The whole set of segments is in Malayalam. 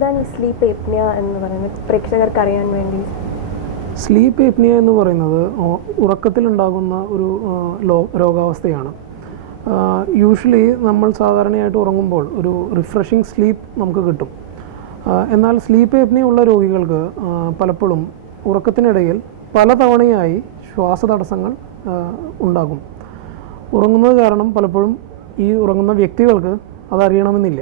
എന്താണ് ഈ സ്ലീപ്പ് ഏപ്നിയ എന്ന് പറയുന്നത് പ്രേക്ഷകർക്ക് അറിയാൻ വേണ്ടി? സ്ലീപ്പ് ഏപ്നിയ എന്ന് പറയുന്നത് ഉറക്കത്തിലുണ്ടാകുന്ന ഒരു രോഗാവസ്ഥയാണ്. യൂഷ്വലി നമ്മൾ സാധാരണയായിട്ട് ഉറങ്ങുമ്പോൾ ഒരു റിഫ്രഷിങ് സ്ലീപ്പ് നമുക്ക് കിട്ടും. എന്നാൽ സ്ലീപ്പ് ഏപ്നിയ ഉള്ള രോഗികൾക്ക് പലപ്പോഴും ഉറക്കത്തിനിടയിൽ പലതവണയായി ശ്വാസതടസ്സങ്ങൾ ഉണ്ടാകും. ഉറങ്ങുന്നത് കാരണം പലപ്പോഴും ഈ ഉറങ്ങുന്ന വ്യക്തികൾക്ക് അതറിയണമെന്നില്ല.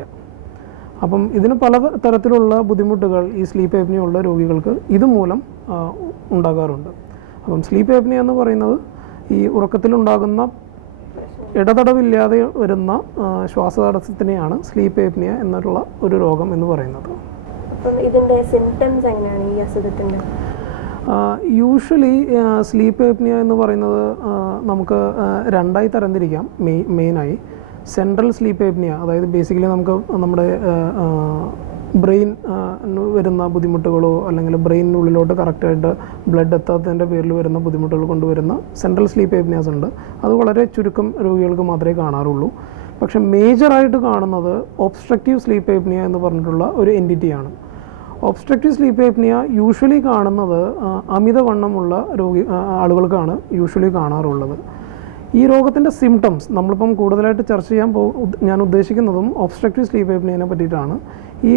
അപ്പം ഇതിന് പല തരത്തിലുള്ള ബുദ്ധിമുട്ടുകൾ ഈ സ്ലീപ്പ് ഏപ്നിയ ഉള്ള രോഗികൾക്ക് ഇതുമൂലം ഉണ്ടാകാറുണ്ട്. അപ്പം സ്ലീപ്പ് ഏപ്നിയ എന്ന് പറയുന്നത് ഈ ഉറക്കത്തിലുണ്ടാകുന്ന ഇടതടവില്ലാതെ വരുന്ന ശ്വാസതടസ്സത്തിനെയാണ് സ്ലീപ്പ് ഏപ്നിയ എന്നുള്ള ഒരു രോഗം എന്ന് പറയുന്നത്. അപ്പം ഇതിൻ്റെ സിംറ്റംസ് എങ്ങനെയാണ് ഈ അസുഖത്തിൻ്റെ? യൂഷ്വലി സ്ലീപ്പ് ഏപ്നിയ എന്ന് പറയുന്നത് നമുക്ക് രണ്ടായി തരംതിരിക്കാം. മെയിനായി സെൻട്രൽ സ്ലീപ്പ് ഏപ്നിയ, അതായത് ബേസിക്കലി നമുക്ക് നമ്മുടെ ബ്രെയിൻ വരുന്ന ബുദ്ധിമുട്ടുകളോ അല്ലെങ്കിൽ ബ്രെയിനിനുള്ളിലോട്ട് കറക്റ്റായിട്ട് ബ്ലഡ് എത്താത്തതിൻ്റെ പേരിൽ വരുന്ന ബുദ്ധിമുട്ടുകൾ കൊണ്ടുവരുന്ന സെൻട്രൽ സ്ലീപ്പ് ഏപ്നിയാസ് ഉണ്ട്. അത് വളരെ ചുരുക്കം രോഗികൾക്ക് മാത്രമേ കാണാറുള്ളൂ. പക്ഷേ മേജറായിട്ട് കാണുന്നത് ഒബ്സ്ട്രക്റ്റീവ് സ്ലീപ്പ് ഏപ്നിയ എന്ന് പറഞ്ഞിട്ടുള്ള ഒരു എൻറ്റിറ്റിയാണ്. ഒബ്സ്ട്രക്റ്റീവ് സ്ലീപ്പ് ഏപ്നിയ യൂഷ്വലി കാണുന്നത് അമിതവണ്ണമുള്ള ആളുകൾക്കാണ് യൂഷ്വലി കാണാറുള്ളത്. ഈ രോഗത്തിൻ്റെ സിംറ്റംസ് നമ്മളിപ്പം കൂടുതലായിട്ട് ചർച്ച ചെയ്യാൻ ഞാൻ ഉദ്ദേശിക്കുന്നതും ഒബ്സ്ട്രക്റ്റീവ് സ്ലീപ്പ് ഏപ്നിയനെ പറ്റിയിട്ടാണ്. ഈ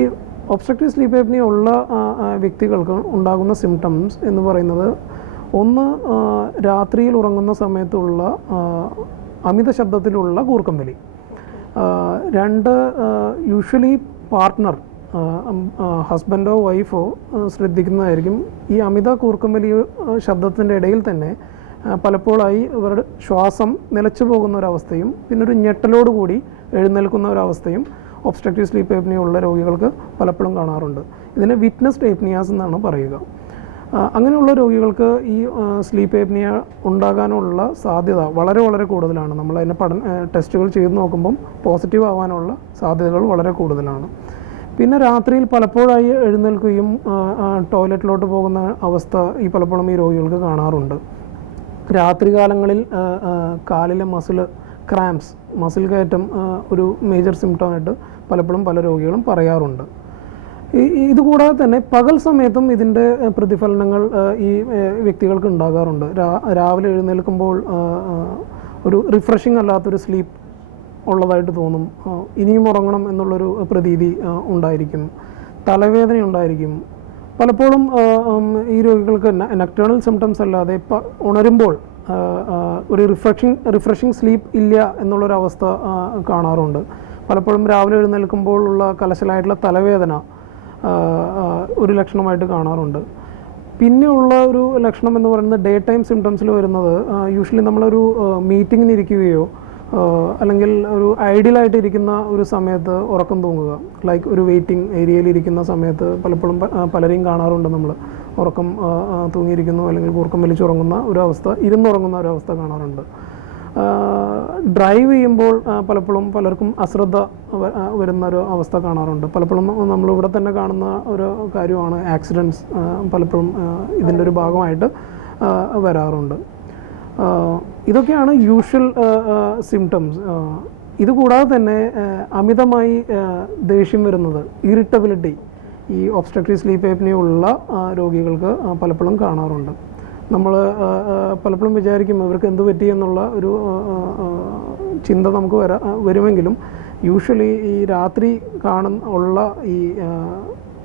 ഒബ്സ്ട്രക്റ്റീവ് സ്ലീപ്പ് ഏപ്നിയ ഉള്ള വ്യക്തികൾക്ക് ഉണ്ടാകുന്ന സിംറ്റംസ് എന്ന് പറയുന്നത്, ഒന്ന് രാത്രിയിൽ ഉറങ്ങുന്ന സമയത്തുള്ള അമിത ശബ്ദത്തിലുള്ള കൂർക്കം വലി. രണ്ട്, യൂഷ്വലി പാർട്ട്ണർ ഹസ്ബൻഡോ വൈഫോ ശ്രദ്ധിക്കുന്നതായിരിക്കും. ഈ അമിത കൂർക്കം വലി ശബ്ദത്തിൻ്റെ ഇടയിൽ തന്നെ പലപ്പോഴായി ഇവരുടെ ശ്വാസം നിലച്ചു പോകുന്ന ഒരവസ്ഥയും പിന്നെ ഒരു ഞെട്ടലോടുകൂടി എഴുന്നേൽക്കുന്ന ഒരവസ്ഥയും ഒബ്സ്ട്രക്റ്റീവ് സ്ലീപ്പ് ഏപ്നിയ ഉള്ള രോഗികൾക്ക് പലപ്പോഴും കാണാറുണ്ട്. ഇതിനെ വിറ്റ്നസ്ഡ് ഏപ്നിയാസ് എന്നാണ് പറയുക. അങ്ങനെയുള്ള രോഗികൾക്ക് ഈ സ്ലീപ്പ് ഏപ്നിയ ഉണ്ടാകാനുള്ള സാധ്യത വളരെ വളരെ കൂടുതലാണ്. നമ്മൾ അതിനെ ടെസ്റ്റുകൾ ചെയ്ത് നോക്കുമ്പം പോസിറ്റീവ് ആവാനുള്ള സാധ്യതകൾ വളരെ കൂടുതലാണ്. പിന്നെ രാത്രിയിൽ പലപ്പോഴായി എഴുന്നേൽക്കുകയും ടോയ്ലറ്റിലോട്ട് പോകുന്ന അവസ്ഥ പലപ്പോഴും ഈ രോഗികൾക്ക് കാണാറുണ്ട്. രാത്രികാലങ്ങളിൽ കാലിലെ ക്രാംസ്, മസിൽ കയറ്റം ഒരു മേജർ സിംറ്റമായിട്ട് പലപ്പോഴും പല രോഗികളും പറയാറുണ്ട്. ഇതുകൂടാതെ തന്നെ പകൽ സമയത്തും ഇതിൻ്റെ പ്രതിഫലനങ്ങൾ ഈ വ്യക്തികൾക്ക് ഉണ്ടാകാറുണ്ട്. രാവിലെ എഴുന്നേൽക്കുമ്പോൾ ഒരു റിഫ്രഷിംഗ് അല്ലാത്തൊരു സ്ലീപ്പ് ഉള്ളതായിട്ട് തോന്നും. ഇനിയും ഉറങ്ങണം എന്നുള്ളൊരു പ്രതീതി ഉണ്ടായിരിക്കും. തലവേദന ഉണ്ടായിരിക്കും. പലപ്പോഴും ഈ രോഗികൾക്ക് നക്ടേണൽ സിംറ്റംസ് അല്ലാതെ ഉണരുമ്പോൾ ഒരു റിഫ്രഷിംഗ് സ്ലീപ്പ് ഇല്ല എന്നുള്ളൊരവസ്ഥ കാണാറുണ്ട്. പലപ്പോഴും രാവിലെ എഴുന്നേൽക്കുമ്പോഴുള്ള കലശലായിട്ടുള്ള തലവേദന ഒരു ലക്ഷണമായിട്ട് കാണാറുണ്ട്. പിന്നെയുള്ള ഒരു ലക്ഷണം എന്ന് പറയുന്നത് ഡേ ടൈം സിംറ്റംസിൽ വരുന്നത്, യൂഷ്വലി നമ്മളൊരു മീറ്റിങ്ങിന് ഇരിക്കുകയോ അല്ലെങ്കിൽ ഒരു ഐഡിയലായിട്ട് ഇരിക്കുന്ന ഒരു സമയത്ത് ഉറക്കം തൂങ്ങുക, ലൈക്ക് ഒരു വെയിറ്റിംഗ് ഏരിയയിൽ ഇരിക്കുന്ന സമയത്ത് പലപ്പോഴും പലരെയും കാണാറുണ്ട്. നമ്മൾ ഉറക്കം തൂങ്ങിയിരിക്കുന്നു അല്ലെങ്കിൽ കൂർക്കം വലിച്ചുറങ്ങുന്ന ഒരവസ്ഥ, ഇരുന്നുറങ്ങുന്ന ഒരവസ്ഥ കാണാറുണ്ട്. ഡ്രൈവ് ചെയ്യുമ്പോൾ പലപ്പോഴും പലർക്കും അശ്രദ്ധ വരുന്ന ഒരു അവസ്ഥ കാണാറുണ്ട്. പലപ്പോഴും നമ്മളിവിടെ തന്നെ കാണുന്ന ഒരു കാര്യമാണ് ആക്സിഡൻറ്റ്സ്. പലപ്പോഴും ഇതിൻ്റെ ഒരു ഭാഗമായിട്ട് വരാറുണ്ട്. ഇതൊക്കെയാണ് യൂഷ്വൽ സിംറ്റംസ്. ഇതുകൂടാതെ തന്നെ അമിതമായി ദേഷ്യം വരുന്നത്, ഇറിറ്റബിലിറ്റി, ഈ ഒബ്സ്ട്രക്റ്റീവ് സ്ലീപ്പ് ഏപ്നിയ ഉള്ള രോഗികൾക്ക് പലപ്പോഴും കാണാറുണ്ട്. നമ്മൾ പലപ്പോഴും വിചാരിക്കും ഇവർക്ക് എന്ത് പറ്റി എന്നുള്ള ഒരു ചിന്ത നമുക്ക് വരുമെങ്കിലും യൂഷ്വലി ഈ രാത്രി ഉള്ള ഈ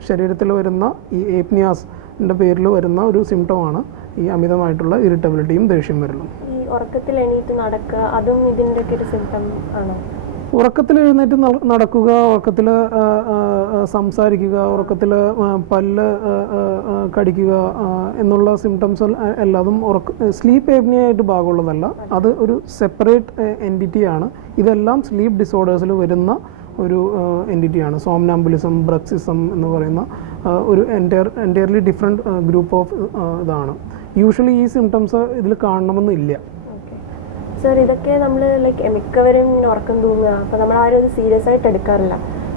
ശരീരത്തിൽ വരുന്ന ഈ ഏപ്നിയാസിൻ്റെ പേരിൽ വരുന്ന ഒരു സിംറ്റമാണ് ഈ അമിതമായിട്ടുള്ള ഇറിറ്റബിലിറ്റിയും ദേഷ്യം വരലും. ഈ ഉറക്കത്തിൽ എണീറ്റ് നടക്കുക, അതും ഇതിൻ്റെ ഒരു സിംറ്റം ആണോ? ഉറക്കത്തിൽ എഴുന്നേറ്റ് നടക്കുക, ഉറക്കത്തിൽ സംസാരിക്കുക, ഉറക്കത്തിൽ പല്ല് കടിക്കുക എന്നുള്ള സിംറ്റംസ് എല്ലാതും സ്ലീപ്പ് ഏപ്നിയ ആയിട്ട് ഭാഗമുള്ളതല്ല. അത് ഒരു സെപ്പറേറ്റ് എൻറ്റിറ്റിയാണ്. ഇതെല്ലാം സ്ലീപ്പ് ഡിസോർഡേഴ്സിൽ വരുന്ന ഒരു എൻറ്റിറ്റിയാണ്. സോംനാംബുലിസം, ബ്രക്സിസം എന്ന് പറയുന്ന ഒരു എൻറ്റയർലി ഡിഫറെൻറ്റ് ഗ്രൂപ്പ് ഓഫ് ഇതാണ്. യൂഷ്വലി ഈ സിംറ്റംസ് ഇതിൽ കാണണമെന്നില്ല. സർ, ഇതൊക്കെ നമ്മൾ മിക്കവരും ഉറക്കം തൂങ്ങുക, അപ്പോൾ നമ്മൾ ആരും അത് സീരിയസ് ആയിട്ട് എടുക്കാറില്ല.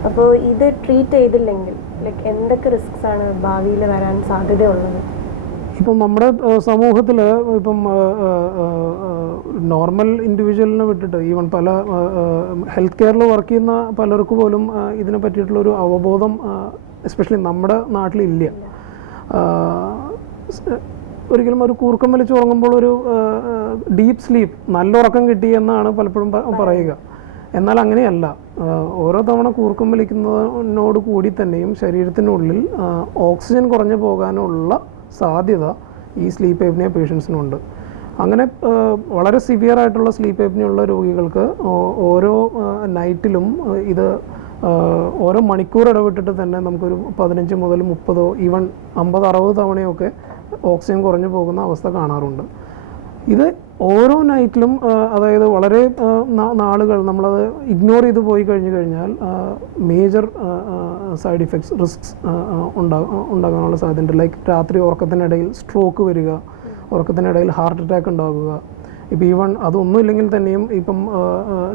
അപ്പോൾ ഇത് ട്രീറ്റ് ചെയ്തില്ലെങ്കിൽ എന്തൊക്കെ റിസ്ക്സ് ആണ് ഭാവിയിൽ വരാൻ സാധ്യതയുള്ളത്? ഇപ്പം നമ്മുടെ സമൂഹത്തിൽ ഇപ്പം നോർമൽ ഇൻഡിവിജ്വലിനെ വിട്ടിട്ട് ഈവൻ പല ഹെൽത്ത് കെയറിൽ വർക്ക് ചെയ്യുന്ന പലർക്ക് പോലും ഇതിനെ പറ്റിയിട്ടുള്ളൊരു അവബോധം എസ്പെഷ്യലി നമ്മുടെ നാട്ടിലില്ല. ഒരിക്കലും ഒരു കൂർക്കം വലിച്ച് ഉറങ്ങുമ്പോൾ ഒരു ഡീപ്പ് സ്ലീപ്പ്, നല്ല ഉറക്കം കിട്ടി എന്നാണ് പലപ്പോഴും പറയുക. എന്നാൽ അങ്ങനെയല്ല. ഓരോ തവണ കൂർക്കം വലിക്കുന്നതിനോട് കൂടി തന്നെയും ശരീരത്തിനുള്ളിൽ ഓക്സിജൻ കുറഞ്ഞു പോകാനുള്ള സാധ്യത ഈ സ്ലീപ്പ് ഏപ്നിയ പേഷ്യൻസിനുണ്ട്. അങ്ങനെ വളരെ സിവിയർ ആയിട്ടുള്ള സ്ലീപ്പ് ഏപ്നിയ ഉള്ള രോഗികൾക്ക് ഓരോ നൈറ്റിലും ഇത് ഓരോ മണിക്കൂർ ഇടവിട്ടിട്ട് തന്നെ നമുക്കൊരു 15 മുതൽ 30 ഈവൻ 50-60 തവണയൊക്കെ ഓക്സിജൻ കുറഞ്ഞു പോകുന്ന അവസ്ഥ കാണാറുണ്ട്. ഇത് ഓരോ നൈറ്റിലും, അതായത് വളരെ നാളുകൾ നമ്മളത് ഇഗ്നോർ ചെയ്ത് പോയി കഴിഞ്ഞാൽ മേജർ സൈഡ് ഇഫക്ട്സ്, റിസ്ക്സ് ഉണ്ടാകാനുള്ള സാധ്യതയുണ്ട്. ലൈക്ക് രാത്രി ഉറക്കത്തിനിടയിൽ സ്ട്രോക്ക് വരിക, ഉറക്കത്തിനിടയിൽ ഹാർട്ട് അറ്റാക്ക് ഉണ്ടാകുക. ഇപ്പോൾ ഈവൺ അതൊന്നും ഇല്ലെങ്കിൽ തന്നെയും ഇപ്പം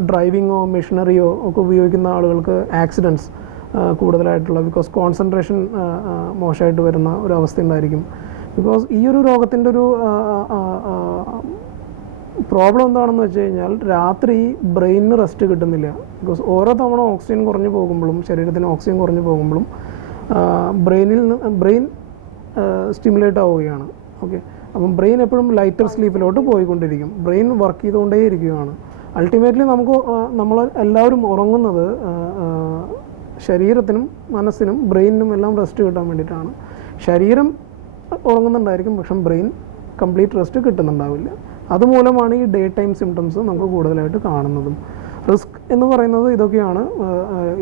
ഡ്രൈവിങ്ങോ മെഷീനറിയോ ഒക്കെ ഉപയോഗിക്കുന്ന ആളുകൾക്ക് ആക്സിഡൻറ്റ്സ് കൂടുതലായിട്ടുള്ള, ബിക്കോസ് കോൺസെൻട്രേഷൻ മോശമായിട്ട് വരുന്ന ഒരു അവസ്ഥ ഉണ്ടായിരിക്കും. ബിക്കോസ് ഈ ഒരു രോഗത്തിൻ്റെ ഒരു പ്രോബ്ലം എന്താണെന്ന് വെച്ച് കഴിഞ്ഞാൽ രാത്രി ബ്രെയിനിന് റെസ്റ്റ് കിട്ടുന്നില്ല. ബിക്കോസ് ഓരോ തവണ ഓക്സിജൻ കുറഞ്ഞു പോകുമ്പോഴും, ശരീരത്തിന് ഓക്സിജൻ കുറഞ്ഞു പോകുമ്പോഴും ബ്രെയിൻ സ്റ്റിമുലേറ്റ് ആവുകയാണ്. ഓക്കെ, അപ്പം ബ്രെയിൻ എപ്പോഴും ലൈറ്റർ സ്ലീപ്പിലോട്ട് പോയിക്കൊണ്ടിരിക്കും. ബ്രെയിൻ വർക്ക് ചെയ്തുകൊണ്ടേ ഇരിക്കുകയാണ്. അൾട്ടിമേറ്റ്ലി നമ്മൾ എല്ലാവരും ഉറങ്ങുന്നത് ശരീരത്തിനും മനസ്സിനും ബ്രെയിനിനും എല്ലാം റെസ്റ്റ് കിട്ടാൻ വേണ്ടിയിട്ടാണ്. ശരീരം ഉറങ്ങുന്നുണ്ടായിരിക്കും, പക്ഷെ ബ്രെയിൻ കംപ്ലീറ്റ് റെസ്റ്റ് കിട്ടുന്നുണ്ടാവില്ല. അതുമൂലമാണ് ഈ ഡേ ടൈം സിംറ്റംസ് നമുക്ക് കൂടുതലായിട്ട് കാണുന്നതും. റിസ്ക് എന്ന് പറയുന്നത് ഇതൊക്കെയാണ്.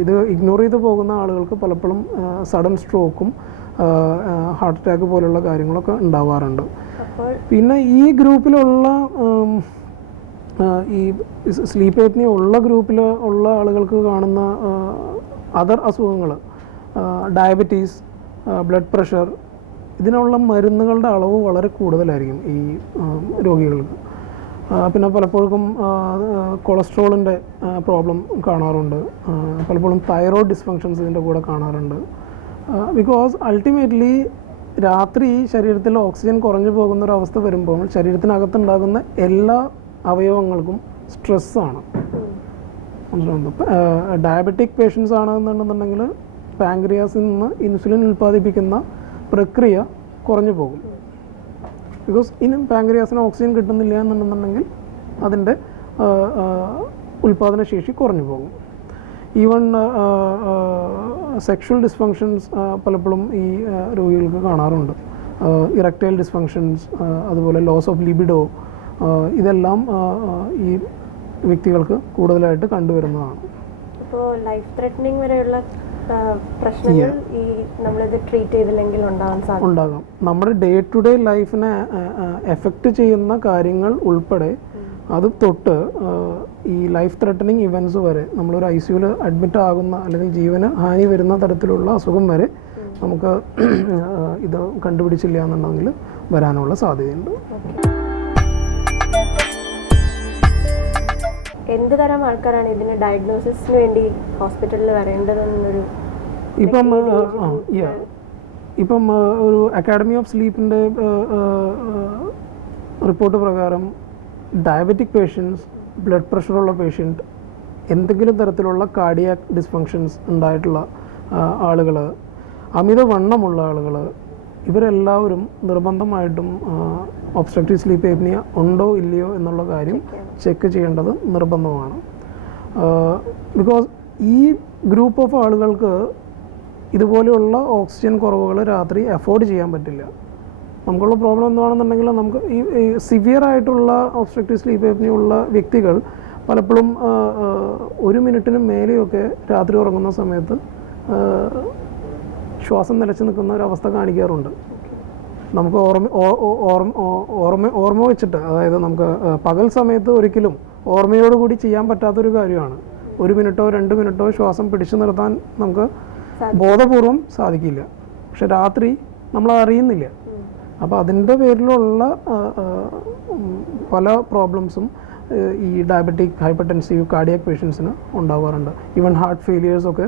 ഇത് ഇഗ്നോർ ചെയ്ത് പോകുന്ന ആളുകൾക്ക് പലപ്പോഴും സഡൻ സ്ട്രോക്കും ഹാർട്ട് അറ്റാക്ക് പോലുള്ള കാര്യങ്ങളൊക്കെ ഉണ്ടാവാറുണ്ട്. പിന്നെ ഈ ഗ്രൂപ്പിലുള്ള ഈ സ്ലീപ്പ് ഏപ്നിയ ഉള്ള ഗ്രൂപ്പിൽ ഉള്ള ആളുകൾക്ക് കാണുന്ന അതർ അസുഖങ്ങൾ, ഡയബറ്റീസ്, ബ്ലഡ് പ്രഷർ, ഇതിനുള്ള മരുന്നുകളുടെ അളവ് വളരെ കൂടുതലായിരിക്കും ഈ രോഗികൾക്ക്. പിന്നെ പലപ്പോഴും കൊളസ്ട്രോളിൻ്റെ പ്രോബ്ലം കാണാറുണ്ട്. പലപ്പോഴും തൈറോയ്ഡ് ഡിസ്ഫങ്ഷൻസ് ഇതിൻ്റെ കൂടെ കാണാറുണ്ട്. ബിക്കോസ് അൾട്ടിമേറ്റ്ലി രാത്രി ശരീരത്തിൽ ഓക്സിജൻ കുറഞ്ഞു പോകുന്നൊരവസ്ഥ വരുമ്പോൾ ശരീരത്തിനകത്തുണ്ടാകുന്ന എല്ലാ അവയവങ്ങൾക്കും സ്ട്രെസ്സാണ്. ഡയബറ്റിക് പേഷ്യൻസ് ആണെന്നുണ്ടെന്നുണ്ടെങ്കിൽ പാങ്ക്രിയാസിൽ നിന്ന് ഇൻസുലിൻ ഉൽപ്പാദിപ്പിക്കുന്ന പ്രക്രിയ കുറഞ്ഞു പോകും. ബിക്കോസ് പാങ്ക്രിയാസിന് ഓക്സിജൻ കിട്ടുന്നില്ല എന്നുണ്ടെന്നുണ്ടെങ്കിൽ അതിൻ്റെ ഉൽപ്പാദനശേഷി കുറഞ്ഞു പോകും. ഈവൺ സെക്ഷൽ ഡിസ്ഫങ്ഷൻസ് പലപ്പോഴും ഈ രോഗികൾക്ക് കാണാറുണ്ട്. ഇറക്ടൈൽ ഡിസ്ഫങ്ഷൻസ്, അതുപോലെ ലോസ് ഓഫ് ലിബിഡോ, ഇതെല്ലാം ഈ വ്യക്തികൾക്ക് കൂടുതലായിട്ട് കണ്ടുവരുന്നതാണ്. ഇപ്പോൾ ലൈഫ് ത്രെറ്റനിങ് വരെയുള്ള പ്രശ്നങ്ങൾ ഈ നമ്മളിത് ട്രീറ്റ് ചെയ്തില്ലെങ്കിൽ ഉണ്ടാകാം. നമ്മുടെ ഡേ ടു ഡേ ലൈഫിനെ എഫക്റ്റ് ചെയ്യുന്ന കാര്യങ്ങൾ ഉൾപ്പെടെ അത് തൊട്ട് ഈ ലൈഫ് ത്രെറ്റനിങ് ഇവൻറ്റ്സ് വരെ, നമ്മളൊരു ICUവിൽ അഡ്മിറ്റ് ആകുന്ന അല്ലെങ്കിൽ ജീവന് ഹാനി വരുന്ന തരത്തിലുള്ള അസുഖം വരെ നമുക്ക് ഇത് കണ്ടുപിടിച്ചില്ല എന്നുണ്ടെങ്കിൽ വരാനുള്ള സാധ്യതയുണ്ട്. എന്ത് തരം ആൾക്കാരാണ് ഇതിന് ഡയഗ്നോസിസിന് വേണ്ടി ഹോസ്പിറ്റലിൽ വരേണ്ടതെന്നൊരു ഇപ്പം ഒരു അക്കാഡമി ഓഫ് സ്ലീപ്പിൻ്റെ റിപ്പോർട്ട് പ്രകാരം ഡയബറ്റിക് പേഷ്യൻസ്, ബ്ലഡ് പ്രഷറുള്ള പേഷ്യൻറ്റ്, എന്തെങ്കിലും തരത്തിലുള്ള കാർഡിയാക് ഡിസ്ഫങ്ഷൻസ് ഉണ്ടായിട്ടുള്ള ആളുകൾ, അമിതവണ്ണമുള്ള ആളുകൾ, ഇവരെല്ലാവരും നിർബന്ധമായിട്ടും ഒബ്സ്ട്രക്റ്റീവ് സ്ലീപ്പ് ഏപ്നിയ ഉണ്ടോ ഇല്ലയോ എന്നുള്ള കാര്യം ചെക്ക് ചെയ്യേണ്ടത് നിർബന്ധമാണ്. ബിക്കോസ് ഈ ഗ്രൂപ്പ് ഓഫ് ആളുകൾക്ക് ഇതുപോലെയുള്ള ഓക്സിജൻ കുറവുകൾ രാത്രി അഫോർഡ് ചെയ്യാൻ പറ്റില്ല. നമുക്കുള്ള പ്രോബ്ലം എന്താണെന്നുണ്ടെങ്കിൽ നമുക്ക് ഈ സിവിയർ ആയിട്ടുള്ള ഒബ്സ്ട്രക്റ്റീവ് സ്ലീപ്പ് ഏപ്നിയ ഉള്ള വ്യക്തികൾ പലപ്പോഴും 1 മിനിറ്റിന് മേലെയൊക്കെ രാത്രി ഉറങ്ങുന്ന സമയത്ത് ശ്വാസം നിലച്ച് നിൽക്കുന്ന ഒരവസ്ഥ കാണിക്കാറുണ്ട്. നമുക്ക് ഓർമ്മ വെച്ചിട്ട്, അതായത് നമുക്ക് പകൽ സമയത്ത് ഒരിക്കലും ഓർമ്മയോടുകൂടി ചെയ്യാൻ പറ്റാത്തൊരു കാര്യമാണ്. 1 മിനിറ്റോ 2 മിനിറ്റോ ശ്വാസം പിടിച്ചു നിർത്താൻ നമുക്ക് ബോധപൂർവം സാധിക്കില്ല. പക്ഷെ രാത്രി നമ്മൾ അറിയുന്നില്ല. അപ്പോൾ അതിൻ്റെ പേരിലുള്ള പല പ്രോബ്ലംസും ഈ ഡയബറ്റിക്, ഹൈപ്പർടെൻസീവ്, കാർഡിയാക് പേഷ്യൻസിന് ഉണ്ടാവാറുണ്ട്. Even heart ഫെയിലിയേഴ്സൊക്കെ